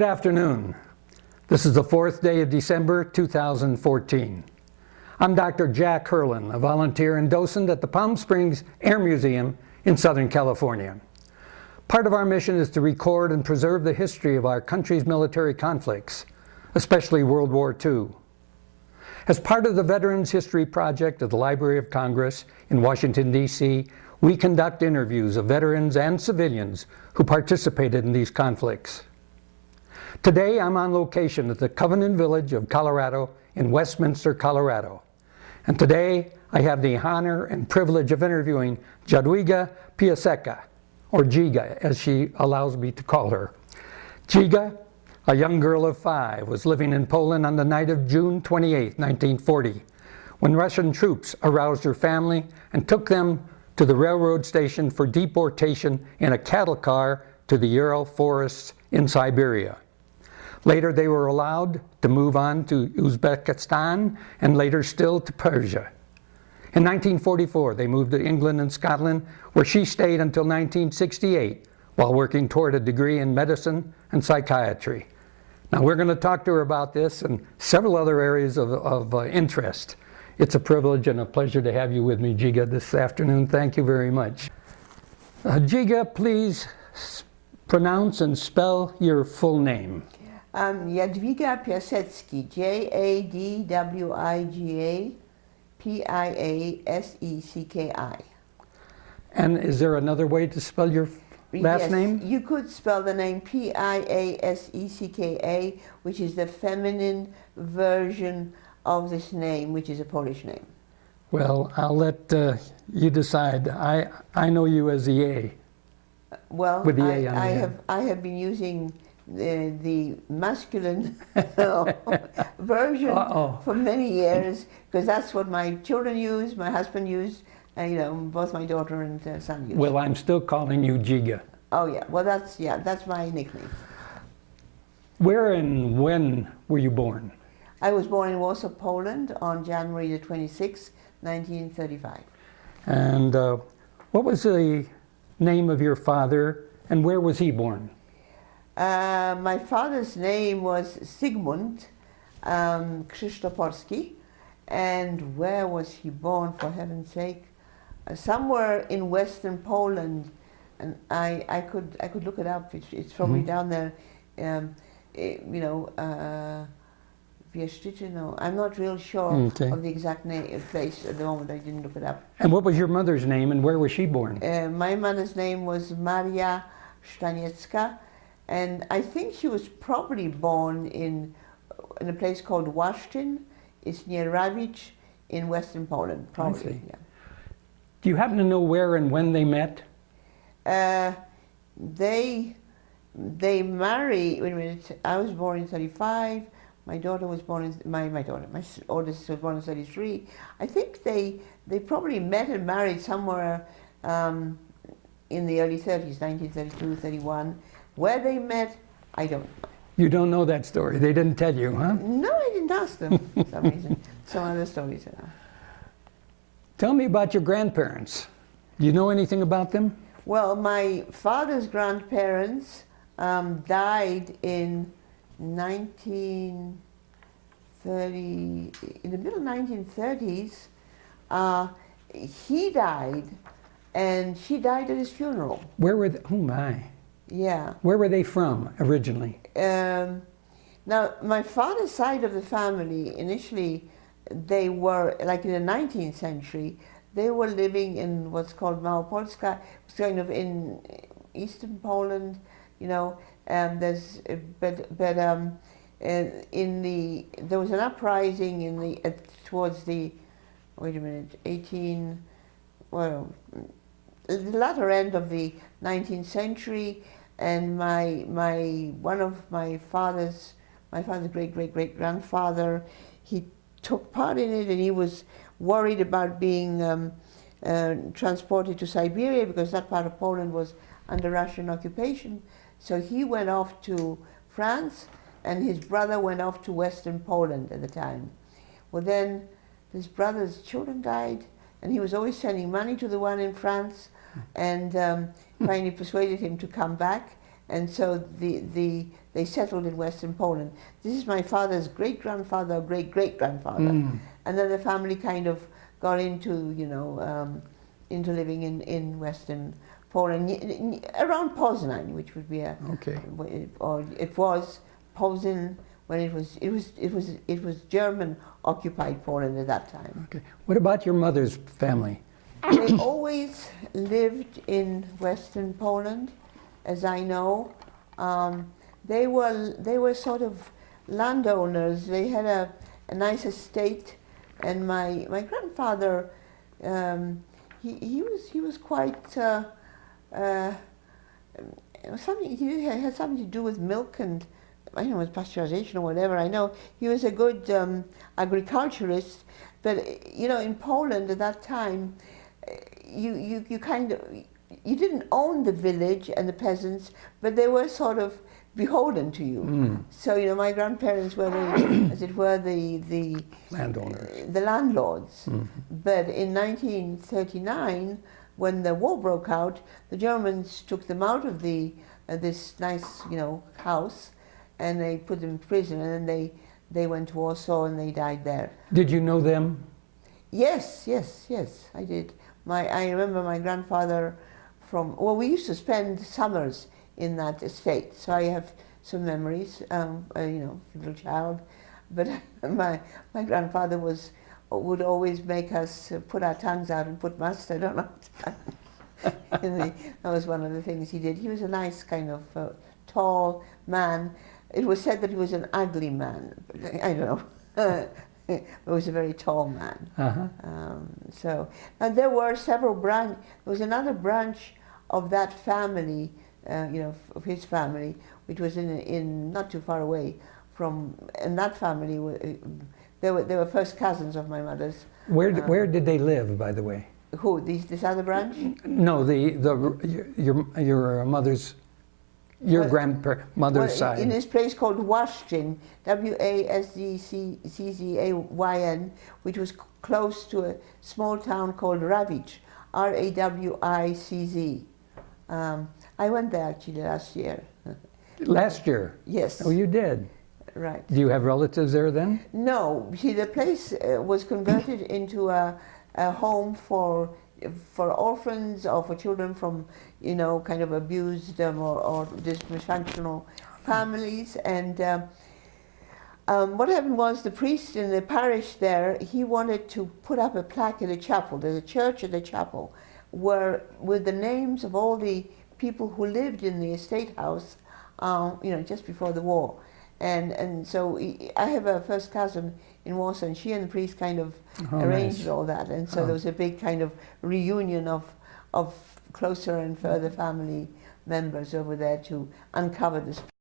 Good afternoon. This is the 4th day of December 2014. I'm Dr. Jack Herlin, a volunteer and docent at the Palm Springs Air Museum in Southern California. Part of our mission is to record and preserve the history of our country's military conflicts, especially World War II. As part of the Veterans History Project of the Library of Congress in Washington, D.C., we conduct interviews of veterans and civilians who participated in these conflicts. Today, I'm on location at the Covenant Village of Colorado in Westminster, Colorado. And today, I have the honor and privilege of interviewing Jadwiga Piasecki, or Jiga, as she allows me to call her. Jiga, a young girl of 5, was living in Poland on the night of June 28, 1940, when Russian troops aroused her family and took them to the railroad station for deportation in a cattle car to the Ural forests in Siberia. Later, they were allowed to move on to Uzbekistan and later still to Persia. In 1944, they moved to England and Scotland, where she stayed until 1968 while working toward a degree in medicine and psychiatry. Now, we're going to talk to her about this and several other areas of interest. It's a privilege and a pleasure to have you with me, Jiga, this afternoon. Thank you very much. Jiga, please pronounce and spell your full name. Jadwiga Piasecki, Jadwiga Piasecki. And is there another way to spell your last name? You could spell the name Piasecka, which is the feminine version of this name, which is a Polish name. Well, I'll let you decide. I know you as the A. Well, with the A on the end. I have been using the masculine version for many years, because that's what my children use, my husband used, and both my daughter and son use. Well, I'm still calling you Jiga. Oh yeah, well that's my nickname. Where and when were you born? I was born in Warsaw, Poland on January the 26th, 1935. And what was the name of your father and where was he born? My father's name was Zygmunt Krzysztoporski, and where was he born, for heaven's sake? Somewhere in western Poland, and I could look it up. It's probably down there. No, I'm not real sure of the exact place at the moment. I didn't look it up. And what was your mother's name and where was she born? My mother's name was Maria Staniecka, and I think she was probably born in a place called Waszczyn. It's near Rawicz in western Poland, probably. Yeah. Do you happen to know where and when they met? They married. Wait a minute. I was born in 35. My daughter was born in my oldest was born in 33. I think they probably met and married somewhere in the early 30s, 1932, 31. Where they met, I don't know. You don't know that story? They didn't tell you, huh? No, I didn't ask them for some reason. Some other stories. Tell me about your grandparents. Do you know anything about them? Well, my father's grandparents died in 1930, in the middle 1930s. He died, and she died at his funeral. Where were they? Oh my. Yeah. Where were they from originally? Now, my father's side of the family, initially, they were, like in the 19th century, they were living in what's called Małopolska. It's kind of in eastern Poland, there was an uprising towards the, the latter end of the 19th century, and one of my father's great grandfather, he took part in it, and he was worried about being transported to Siberia because that part of Poland was under Russian occupation. So he went off to France, and his brother went off to Western Poland at the time. Well, then his brother's children died, and he was always sending money to the one in France, and finally persuaded him to come back. and so they settled in Western Poland. This is my father's great-grandfather, great-great-grandfather. And then the family kind of got into, you know, into living in Western Poland, around Poznań, which would be a, or it was Poznań when it was German occupied Poland at that time. Okay. What about your mother's family? They always lived in Western Poland, as I know. They were sort of landowners. They had a nice estate, and my grandfather, he was quite something. He had something to do with milk and, I don't know, with pasteurization or whatever. I know he was a good agriculturist, but you know, in Poland at that time, you didn't own the village and the peasants, but they were sort of beholden to you. So you know, my grandparents were, as it were, the landowners, the landlords. But in 1939, when the war broke out, the Germans took them out of the this nice, you know, house, and they put them in prison, and then they went to Warsaw and they died there. Did you know them? Yes, I did. I remember my grandfather from, well, we used to spend summers in that estate, so I have some memories, you know, little child. But my grandfather would always make us put our tongues out and put mustard on our tongue. That was one of the things he did. He was a nice kind of tall man. It was said that he was an ugly man. I don't know. He was a very tall man. So, and there were several branches. There was another branch of that family, you know, of his family, which was in not too far away from. And that family, they were first cousins of my mother's. Where did they live, by the way? Who? This other branch? No, your mother's. Your grandmother's side. In this place called Waszczyn, Waszczyn, which was close to a small town called Rawicz, Rawicz. I went there actually last year. Last year? Yes. Oh, you did? Right. Do you have relatives there then? No. See, the place was converted into a home for orphans or for children from, you know, kind of abused or dysfunctional families. And what happened was the priest in the parish there, he wanted to put up a plaque in the chapel. There's a church at the chapel with the names of all the people who lived in the estate house, you know, just before the war. And so I have a first cousin in Warsaw, and she and the priest kind of arranged all that. And so there was a big kind of reunion of closer and further family members over there to uncover this